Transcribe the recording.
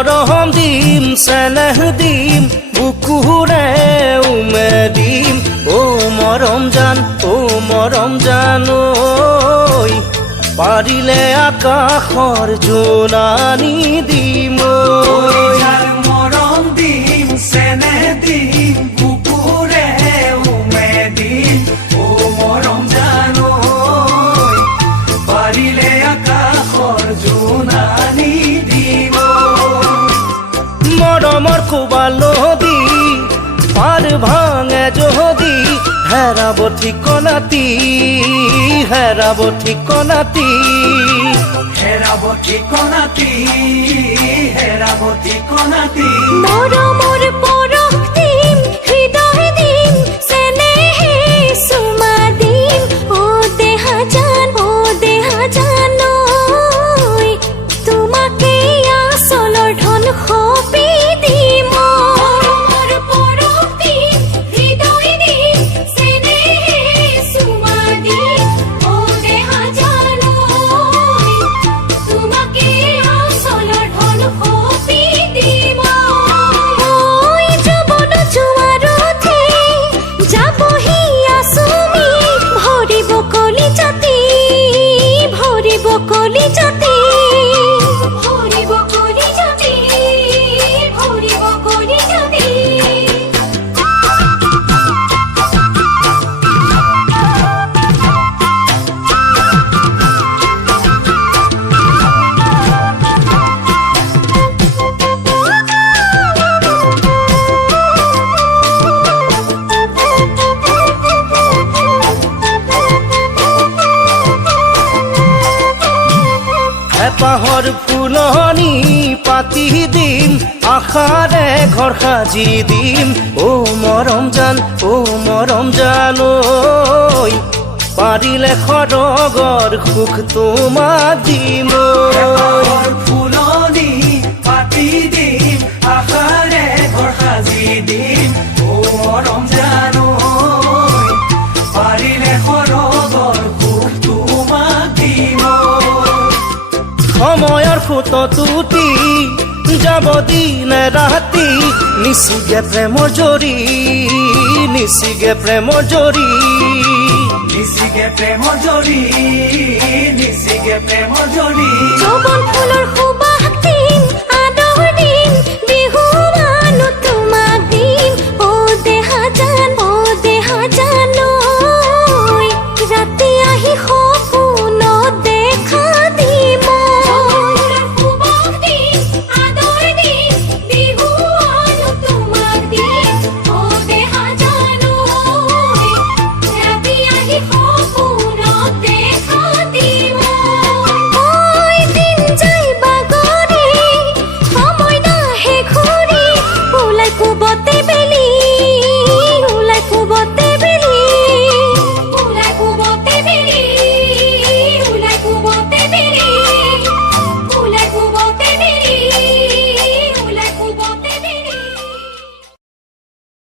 মৰম দিম চেনেহ দিম বুকুৰে উমে দিম মৰম জান ঐ পাৰিলে আকাশৰ জোনানি দিম মৰম দিম চেনেহ দিম বুকুৰে উমে দিম মৰম জান ঐ পাৰিলে আকাশৰ জোনানি দিম মৰমৰ কোবাল দি পাৰ ভাঙে যদি হেৰাব ঠিকনাতি হেৰাব ঠিকনাতি হেৰাব ঠিকনাতি মৰমৰ পৰশ দিম হৃদয় দিম চেনেহে চুমা দিম দেহা জান ঐ তোমাকে আচলৰ ধন সপি দিম মৰমৰ পৰশ দিম হৃদয় দিম চেনেহে চুমা দিম দেহা জান ঐ তোমাকে আচলৰ ধন সপি দিম যৌৱন জোৱাৰতে যাবহি আচুমি ভৰিব কলিজাতি ভৰিব কলিজাতি ভৰিব কলিজাতি ভৰিব কলিজাতি হেঁপাহৰ ফুলনি পাতি দিম আশাৰে ঘৰ সাজি দিম মৰম জান ঐ পাৰিলে সৰগৰ সুখ তোমাক দিম ফুলনি পাতি দিম আশাৰে ঘৰ সাজি দিম মৰম জান ঐ পাৰিলে সৰগৰ সুখ তোমাক দিম সময়ৰ সোঁত তুতি যাব দিনে ৰাতি নিচিগে প্ৰেমৰ জৰি নিচিগে প্ৰেমৰ জৰি যৌৱন ফুলৰ